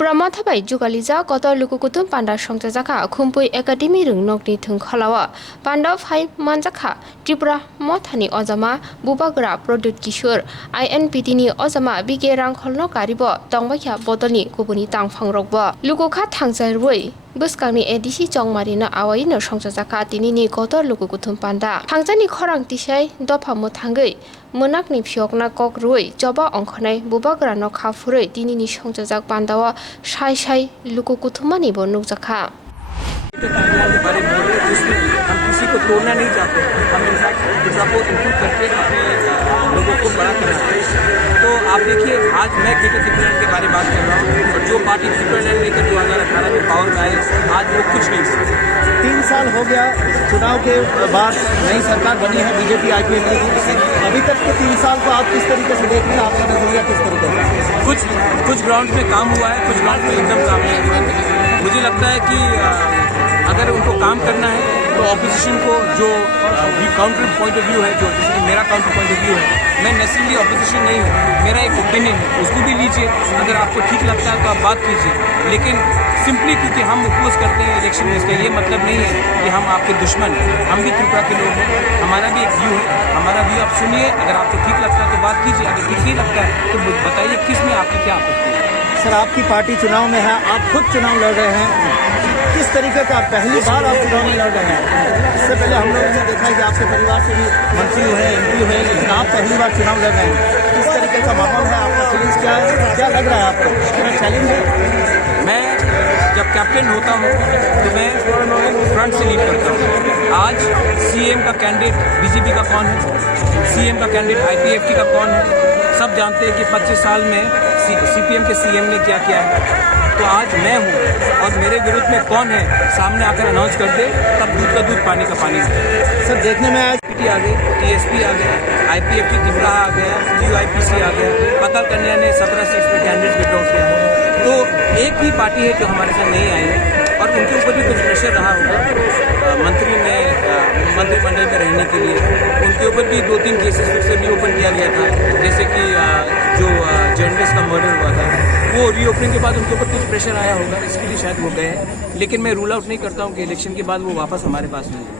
Tipra Mothani Jugalija Kotor Lukuthum Panda Songchajakha Khumpui Academy Rwngnok ni Thwgkhola Panda 5 Manjakha Tipra Mothani Ojama Bubagra Product Kishore INPT ni Ojama Bige Rwngnok Karibo Tongbaikha Botolni Kubuni Tangphangrokbo Lukukha Thangjarui Buskangni ADC Chongmarina Awaino Songchajakha Tinini Kotor Lukuthum Panda Hangjani Khorang Tisai Dopha Mothangui Monakni Phiokna Kokrui Joba Ongkhonai Bubagra no Khafurui Tinini Songjajak Pandawa Shai Lukuthumani bo Nukjakha हम किसी को तोड़ना नहीं चाहते, हम in fact Tipra को improve करके अपने लोगों को बड़ा करना चाहते हैं। तो आप देखिए आज मैं टिप्रा के बारे में बात कर रहा हूँ और जो पार्टी टिप्रा लेकर 2018 में पावर में आए आज वो कुछ नहीं सकते। 3 साल हो गया चुनाव के बाद नई सरकार बनी है बीजेपी IPM की। अभी तक के 3 साल को आप किस तरीके से देख रहे हैं, आपका नजरिया किस तरीके से? कुछ ग्राउंड में काम हुआ है, कुछ ग्राउंड में एकदम काम नहीं हुआ है। मुझे लगता है कि अगर उनको काम करना है तो ऑपोजिशन को जो काउंटर पॉइंट ऑफ व्यू है, जो जैसे कि मेरा काउंटर पॉइंट ऑफ व्यू है, मैं नेसेसरली ऑपोजिशन नहीं हूँ, मेरा एक ओपिनियन है, उसको भी लीजिए। अगर आपको ठीक लगता है तो आप बात कीजिए, लेकिन सिंपली क्योंकि हम अपोज करते हैं इलेक्शन में इसका ये मतलब नहीं है कि हम आपके दुश्मन हैं। हम भी त्रिपुरा के लोग हैं, हमारा भी एक व्यू है, हमारा व्यू आप सुनिए। अगर आपको ठीक लगता है तो बात कीजिए, अगर ठीक नहीं लगता है तो बताइए किस में आपकी क्या आपत्ति है। सर आपकी पार्टी चुनाव में है, आप खुद चुनाव लड़ रहे हैं, किस तरीके का पहली बार आप चुनाव में लड़ रहे हैं? इससे पहले हम लोगों ने देखा है कि आपके परिवार से भी मंत्री हुए, MP हुए, लेकिन आप पहली बार चुनाव लड़ रहे हैं। किस तरीके का माहौल है, आपका फीलिंग्स क्या है, क्या लग रहा है आपको? क्या चैलेंज है? मैं जब कैप्टन होता हूँ तो मैं फ्रंट से लीड करता हूँ। आज CM का कैंडिडेट BJP का कौन है, CM का कैंडिडेट IPFT का कौन है, सब जानते हैं कि 25 साल में CPM के CM ने क्या किया है। तो आज मैं हूँ और मेरे विरुद्ध में कौन है सामने आकर अनाउंस कर दे, तब दूध का दूध पानी का पानी है। सर देखने में आज PT आ गई, TSP आ गया, IPFT टिप्रा आ गया, UIPC आ गया, पता कन्या ने 17 सीट पर कैंडिडेट विड्रॉ किया है। तो एक ही पार्टी है जो हमारे साथ नहीं आई है और उनके ऊपर भी कुछ प्रेशर रहा होगा मंत्रिमंडल में रहने के लिए। उनके ऊपर भी 2-3 केसेस फिर से रीओपन किया गया था, जैसे कि जो जर्नलिस्ट का मर्डर हुआ था, वो रीओपनिंग के बाद उनके ऊपर कुछ प्रेशर आया होगा, इसके लिए शायद वो गए हैं। लेकिन मैं रूल आउट नहीं करता हूँ कि इलेक्शन के बाद वो वापस हमारे पास नहीं है।